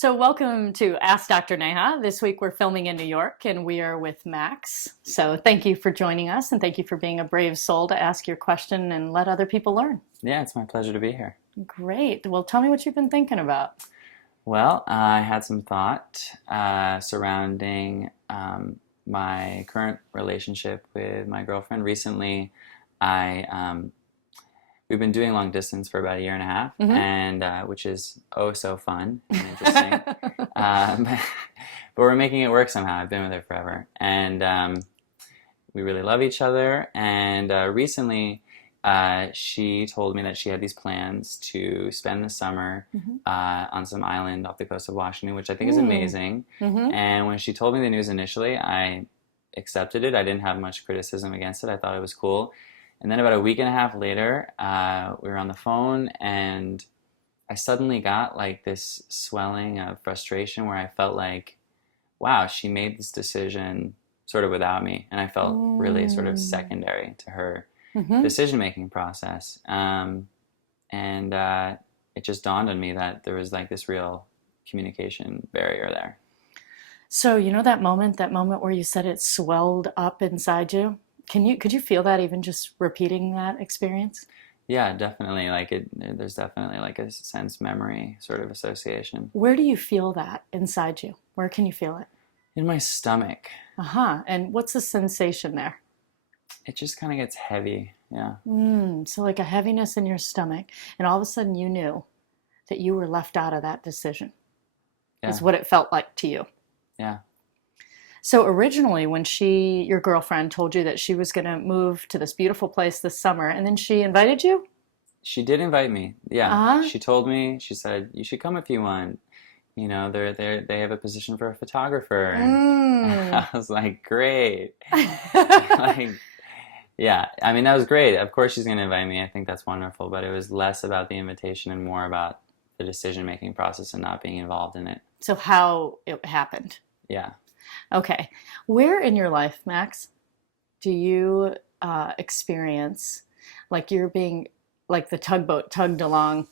So, welcome to Ask Dr. Neha. This week we're filming in New York and we are with Max. So, thank you for joining us and thank you for being a brave soul to ask your question and let other people learn. Yeah, it's my pleasure to be here. Great. Well, tell me what you've been thinking about. Well, I had some thought surrounding my current relationship with my girlfriend. Recently, I we've been doing long distance for about a year and a half, and which is oh so fun and interesting. But we're making it work somehow. I've been with her forever, and we really love each other. And recently, she told me that she had these plans to spend the summer on some island off the coast of Washington, which I think is amazing. And when she told me the news initially, I accepted it. I didn't have much criticism against it. I thought it was cool. And then about a week and a half later, we were on the phone, and I suddenly got like this swelling of frustration where I felt like, wow, she made this decision sort of without me. And I felt really sort of secondary to her decision-making process. And it just dawned on me that there was like this real communication barrier there. So, you know that moment where you said it swelled up inside you? Could you feel that even just repeating that experience? Yeah, definitely. There's definitely like a sense memory sort of association. Where do you feel that inside you? Where can you feel it? In my stomach. Uh-huh. And what's the sensation there? It just kind of gets heavy. Yeah. So like a heaviness in your stomach, and all of a sudden you knew that you were left out of that decision. Yeah. Is what it felt like to you. Yeah. So originally when your girlfriend told you that she was going to move to this beautiful place this summer, and then she invited you? She did invite me. Yeah. Uh-huh. She told me, she said, you should come if you want. You know, they have a position for a photographer. And I was like, great. Like, yeah, I mean, that was great. Of course she's going to invite me. I think that's wonderful. But it was less about the invitation and more about the decision-making process and not being involved in it. So how it happened. Yeah. Okay. Where in your life, Max, do you experience like you're being like the tugboat tugged along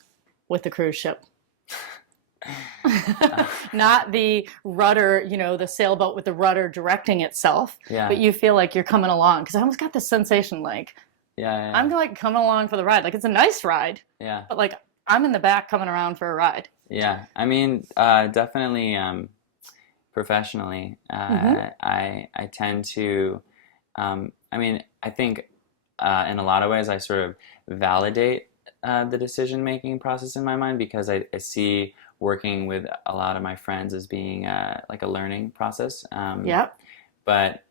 with the cruise ship? Not the rudder, the sailboat with the rudder directing itself, but you feel like you're coming along. Because I almost got this sensation like, I'm like coming along for the ride. Like it's a nice ride, but like I'm in the back coming around for a ride. Yeah, I mean, definitely professionally, I tend to, I think in a lot of ways I sort of validate the decision-making process in my mind because I see working with a lot of my friends as being like a learning process. But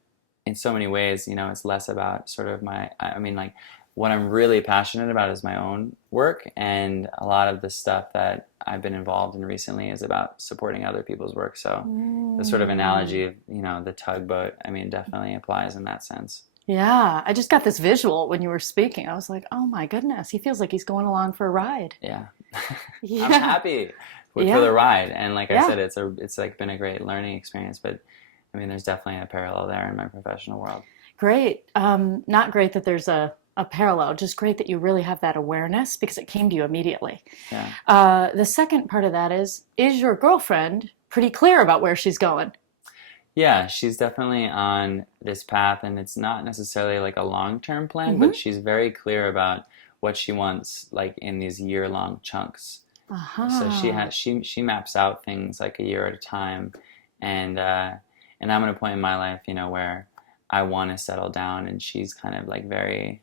in so many ways, it's less about sort of like what I'm really passionate about is my own work, and a lot of the stuff that I've been involved in recently is about supporting other people's work. So the sort of analogy of, the tugboat, definitely applies in that sense. Yeah, I just got this visual when you were speaking. I was like, oh my goodness, he feels like he's going along for a ride. Yeah. Yeah. I'm happy for the ride. And like I said, it's like been a great learning experience, but there's definitely a parallel there in my professional world. Great. Not great that there's a parallel, just great that you really have that awareness because it came to you immediately. Yeah. The second part of that is your girlfriend pretty clear about where she's going? Yeah, she's definitely on this path, and it's not necessarily like a long-term plan, but she's very clear about what she wants, like in these year-long chunks. So she maps out things like a year at a time, and I'm at a point in my life, where I want to settle down, and she's kind of like very,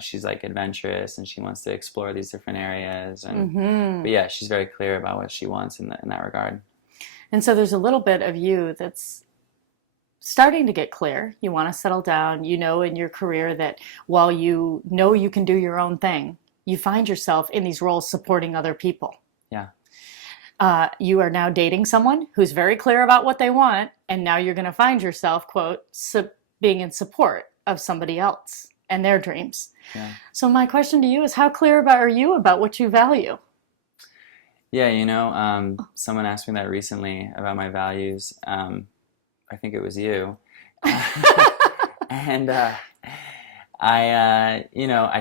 she's like adventurous, and she wants to explore these different areas, and but yeah, she's very clear about what she wants in that regard. And so there's a little bit of you that's starting to get clear. You want to settle down. You know in your career that while you know you can do your own thing, you find yourself in these roles supporting other people. Yeah. You are now dating someone who's very clear about what they want, and now you're going to find yourself, quote, being in support of somebody else and their dreams. Yeah. So my question to you is, how clear are you about what you value? Yeah, someone asked me that recently about my values. I think it was you. And I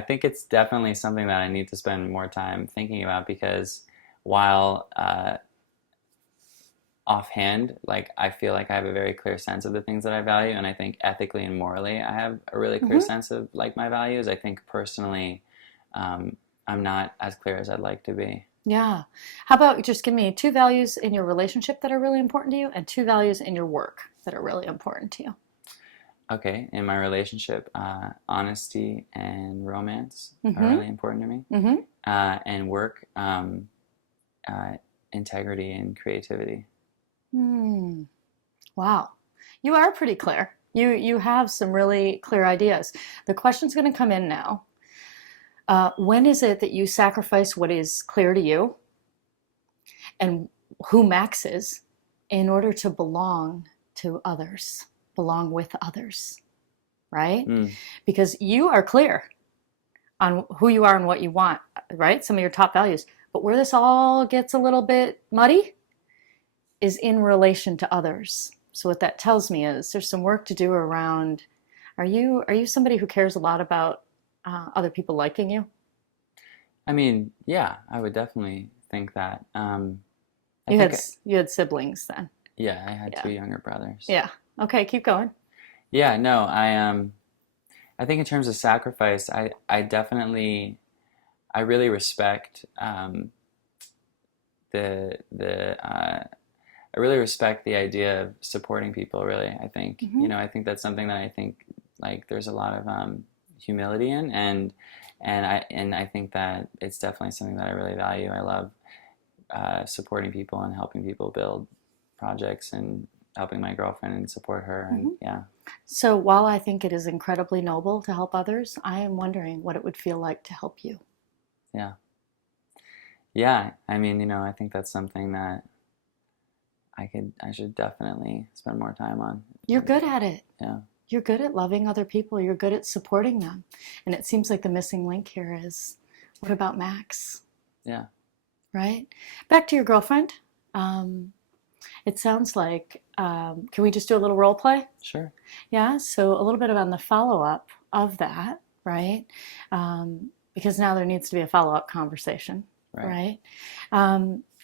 think it's definitely something that I need to spend more time thinking about because while offhand, like I feel like I have a very clear sense of the things that I value, and I think ethically and morally I have a really clear sense of like my values. I think personally, I'm not as clear as I'd like to be. Yeah. How about just give me 2 values in your relationship that are really important to you and 2 values in your work that are really important to you? Okay, in my relationship, honesty and romance are really important to me. And work, integrity and creativity. Wow. You are pretty clear. You have some really clear ideas. The question's going to come in now. When is it that you sacrifice what is clear to you and who Max is in order to belong to others, belong with others, right? Because you are clear on who you are and what you want, right? Some of your top values. But where this all gets a little bit muddy is in relation to others. So what that tells me is there's some work to do around, are you somebody who cares a lot about other people liking you? I mean, yeah, I would definitely think that. You had siblings then. Yeah, I had 2 younger brothers. Yeah. Okay, keep going. Yeah, no, I think in terms of sacrifice, I definitely, I really respect I really respect the idea of supporting people, really. I think, I think that's something that I think like there's a lot of humility in, and I think that it's definitely something that I really value. I love supporting people and helping people build projects and helping my girlfriend and support her. And yeah. So while I think it is incredibly noble to help others, I am wondering what it would feel like to help you. Yeah. Yeah. I mean, I think that's something that I should definitely spend more time on. You're good at it. Yeah. You're good at loving other people. You're good at supporting them. And it seems like the missing link here is, what about Max? Yeah. Right? Back to your girlfriend. It sounds like, can we just do a little role play? Sure. Yeah, so a little bit on the follow-up of that, right? Because now there needs to be a follow-up conversation, right?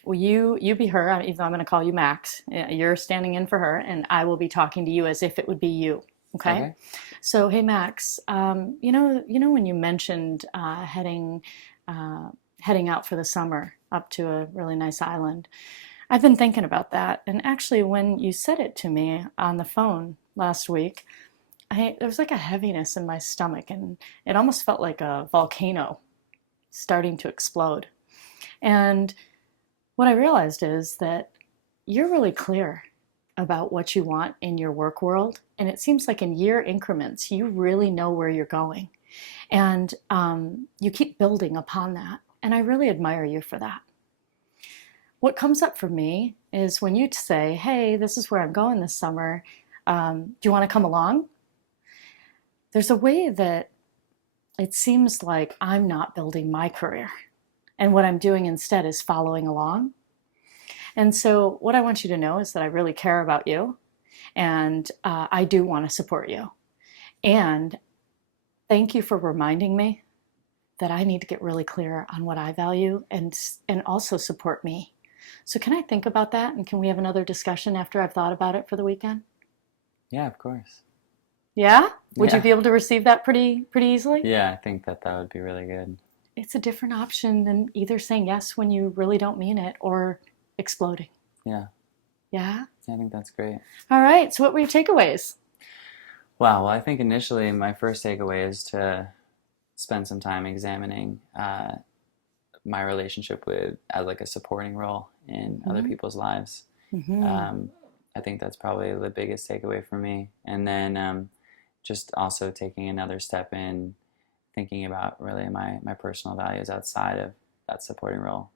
Well, you be her, even though I'm going to call you Max. You're standing in for her, and I will be talking to you as if it would be you. Okay. So, hey, Max. You know when you mentioned heading out for the summer up to a really nice island. I've been thinking about that, and actually, when you said it to me on the phone last week, there was like a heaviness in my stomach, and it almost felt like a volcano starting to explode. And what I realized is that you're really clear about what you want in your work world. And it seems like in year increments, you really know where you're going. And you keep building upon that. And I really admire you for that. What comes up for me is when you say, hey, this is where I'm going this summer. Do you want to come along? There's a way that it seems like I'm not building my career. And what I'm doing instead is following along. And so what I want you to know is that I really care about you, and I do want to support you. And thank you for reminding me that I need to get really clear on what I value and also support me. So can I think about that, and can we have another discussion after I've thought about it for the weekend? Yeah, of course. Yeah? Would you be able to receive that pretty easily? Yeah, I think that would be really good. It's a different option than either saying yes when you really don't mean it or exploding. Yeah. Yeah? I think that's great. All right. So what were your takeaways? Wow. Well, I think initially my first takeaway is to spend some time examining my relationship as like a supporting role in other people's lives. I think that's probably the biggest takeaway for me. And then just also taking another step in thinking about really my personal values outside of that supporting role.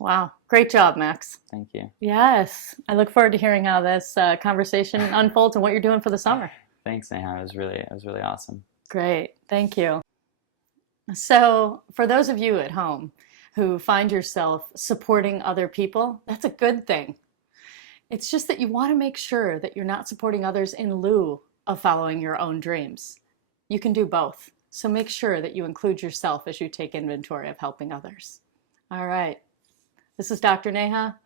Wow. Great job, Max. Thank you. Yes. I look forward to hearing how this conversation unfolds and what you're doing for the summer. Thanks, Neha. It was really awesome. Great. Thank you. So for those of you at home who find yourself supporting other people, that's a good thing. It's just that you want to make sure that you're not supporting others in lieu of following your own dreams. You can do both. So make sure that you include yourself as you take inventory of helping others. All right. This is Dr. Neha.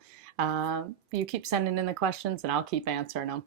You keep sending in the questions and I'll keep answering them.